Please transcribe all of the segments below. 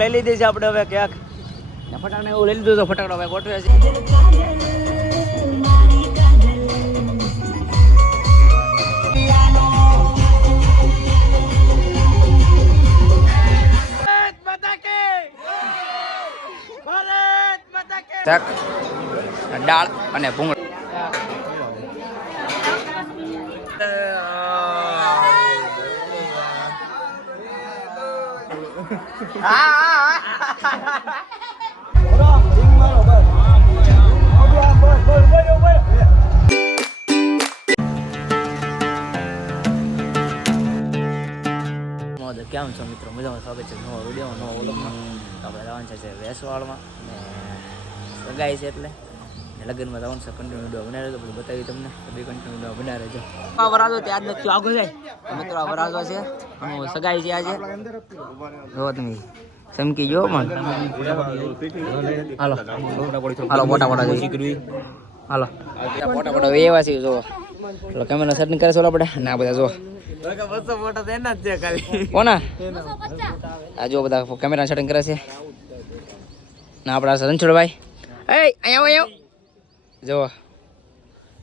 લઈ લીધી છે આપણે હવે ક્યાંક. ફટાકડા એવું લઈ લીધું તો ફટાકડા હવે ગોઠવે છે. શાક દાળ અને ભૂંગળ. કેમ છો મિત્રો? મજામાં? સ્વાગત છે નવો વીડિયો નવો વ્લોગમાં. આપણે જવાનું છે વેસવાળમાં ને સગાઈ છે એટલે. લગ્નમાં જવાનું છે કન્ટિન્યુ વીડિયો બનાવી તો બધું બતાવી તમને. તો બે કન્ટિન્યુ વીડિયો બનાવી રહેજો વરાજો ત્યાં જ નથી આગળ જાય મિત્રો વરાજો છે. અમે સગાઈ છે આજે. જો તમે સમકી ગયો મન. હાલો. હાલો મોટા મોટા જઈ. હાલો. મોટા મોટા વેવા છે, જો. કેમેરા સેટિંગ કરે છે ઓલા આપણે. ના બધા જો. આ જો બધા કેમેરા સેટિંગ કરે છે. ના આપણા રણછોડભાઈ. આવો, અહીંયા જો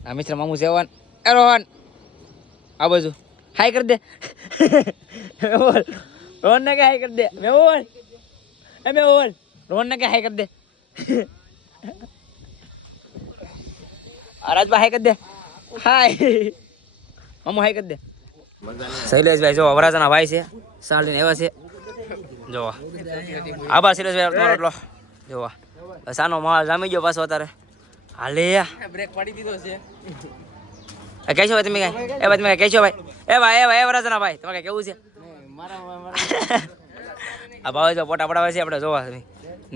આ મિત્ર મામુ સેવન એ રોહન આ બાજુ. હાય કરી દે. બોલ. રોહન ને કે હાય કરી દે. મેહુલ એ મેહુલ રોહન ને કે હાય કરી દે. રાજભાઈ હાય કરી દે. હાય મામુ હાય કરી દે. શૈલેષભાઈ જો અવરાજાના ભાઈ છે. સાલીને એવા છે. જોવા આભાર શૈલેષભાઈ એટલો જોવા બસ આનો માલ જામી ગયો પાછો અત્યારે. હાલે બ્રેક પાડી દીધો છે. એ કહેશો ભાઈ તમે કાંઈ? એ ભાઈ તમે કાંઈ? કહેશો ભાઈ? એ ભાઈ એ ભાઈ એ વરાજાના ભાઈ. તમારે કેવું છે? આ ભાવે જો ફોટા પડાવે છે આપણે જોવા તમે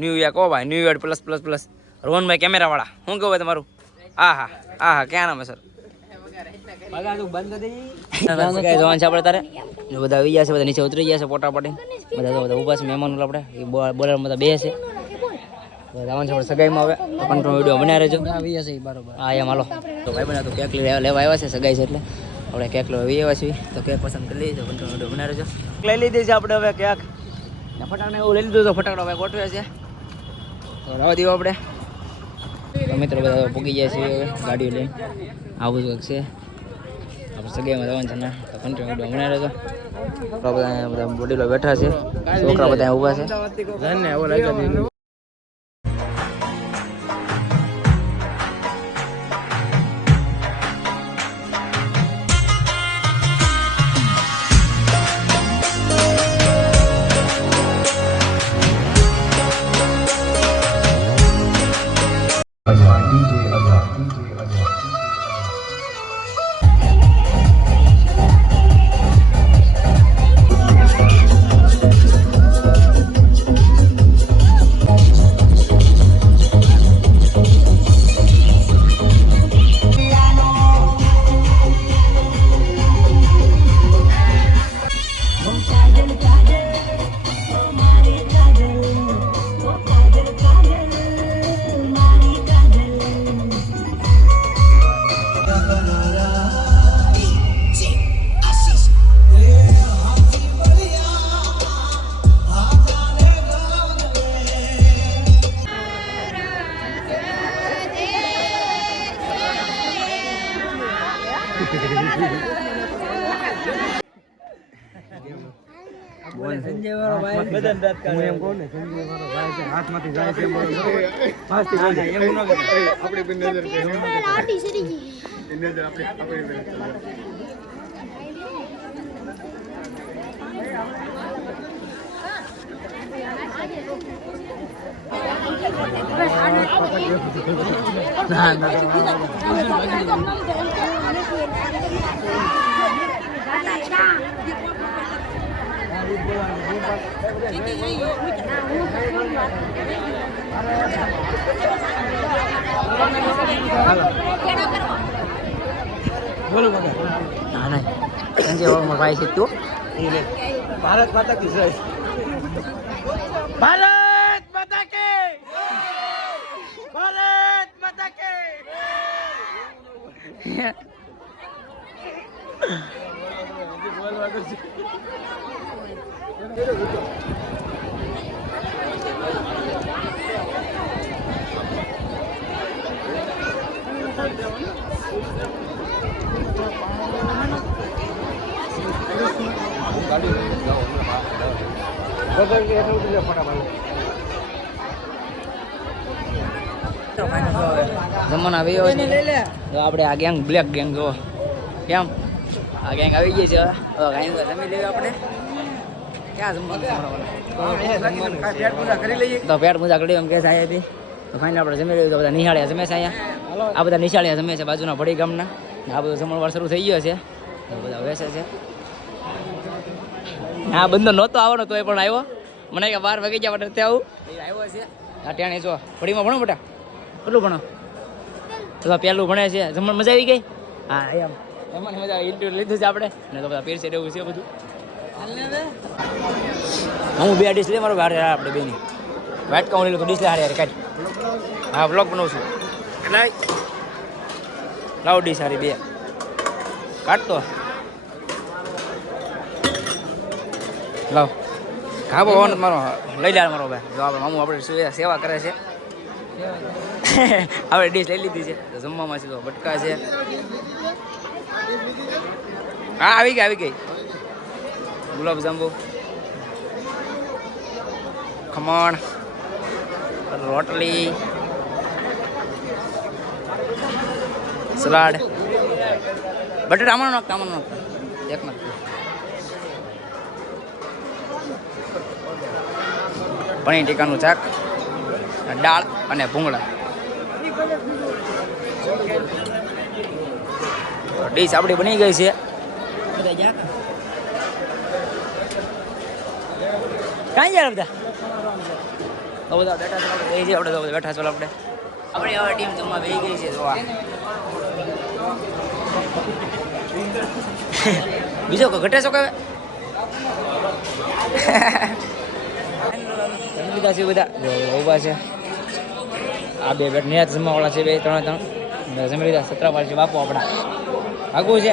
ન્યૂ યર કહો ભાઈ new year plus plus plus રોહનભાઈ કેમેરાવાળા. શું કહું ભાઈ તમારું? આ હા આ હા ક્યાં નામ સર જવાન છે આપણે તારે? બધા આવી ગયા છે બધા નીચે ઉતરી ગયા છે પોટા પડી બધા બધા ઊભા છે મહેમાનો આપણે. બોલર બધા બે છે છે આપણે સગાઈમાં હવે. કંટ્રોલ વીડિયો બનાવી રહેજો. હા એમ હાલો. તો ભાઈ બના તો કેક લેવા લેવા આવ્યા છે સગાઈ છે એટલે. આપણે કેક લેવા આવી આવ્યા છીએ. તો કેક પસંદ કરી લઈએ કંટ્રોલ વીડિયો બનાવી રહેજો. લઈ લીધી છે આપણે હવે કેક ફટાકડા એવું લઈ લીધું તો ફટાકડા હવે ગોઠવે છે. તો રવા દીધો આપણે. મિત્રો બધા પૂગી જાય છે હવે ગાડીઓ લઈને. આવું જ કંઈક છે. આપણે સગાઈમાં જવાનું છે ને તો કંટ્રી વીડિયો બનાવી રહેજો. બધા બધા વડીલો બેઠા છે. છોકરા બધા ઊભા છે. આટી સરી બોલો ના ના. સંજય વર્મા ભાઈ છે તું. ભારત માતા કી જય. ભારત માતા કે. ભારત માતા કે. બધા કે જમવાના આવી હોય તો આપણે આ ગેંગ બ્લેક ગેંગ જો કેમ આ ગેંગ આવી ગઈ છે હવે કાંઈ રમી લેવી આપણે તો પેટ પૂજા કરી એમ કે છે અહીંયાથી તો ફાઇનલ આપણે જમી લેવું તો બધા નિહાળ્યા જમે છે. અહીંયા આ બધા નિશાળ્યા જમે છે બાજુના ભડી ગામના. ને આ બધું જમણવાર શરૂ થઈ ગયો છે. તો બધા બેસે છે. હા બંધો નહોતો આવવાનો તોય પણ આવ્યો. મને કે બાર વાગી ગયા માટે આવું. આવ્યો છે. આ ટાણે જો ફળીમાં ભણો બેટા. કેટલું ભણો? તો પહેલું ભણે છે. જમણ મજા આવી ગઈ? હા એમ. જમવાની મજા આવી ઇન્ટરવ્યુ લીધું છે આપણે. ને તો બધા પીરસે એવું છે બધું. હું બે ડીશ લે મારો હારે આપણે બેની. વાઇટ કાઉન્ટ લીધું ડીશ લે હારે હારે કાઢ. હા બ્લોગ બનાવું છું. એટલે લાવ ડીશ હારી બે. કાઢતો લાવ. ખાબો ઓન મારો લઈ લે મારો ભાઈ. જો આપણે મામું આપણે સેવા કરે છે. આપણે ડીશ લઈ લીધી છે. જમવામાં છે તો બટકા છે. હા આવી ગઈ આવી ગઈ. ગુલાબ જાંબુ. ખમણ, રોટલી, સલાડ. બટેટા આમાં નાખતા આમાં નાખતા એક નાખતા પનીર ટીકાનું શાક, દાળ અને ભૂંગળા. ડીશ આપણી બની ગઈ છે. કાંઈ જાય બધા તો બધા બેઠા છો આપણે બેસી આપણે તો બધા બેઠા છો આપણે આપણે હવે ટીમ જમવા બેસી ગઈ છે જોવા બીજો કોઈ ઘટે છો કે જમી લીધા છે બધા જો ઊભા છે આ બે બેટ નિરાત જમવાવાળા છે બે ત્રણ ત્રણ ને જમી લીધા સત્રાપાલ છે બાપુ આપણા આગું છે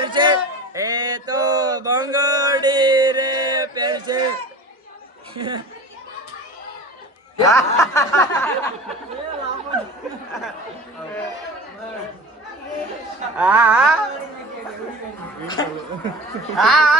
પહેલ છે. એ તો બંગડી રે પહેલ છે હા હા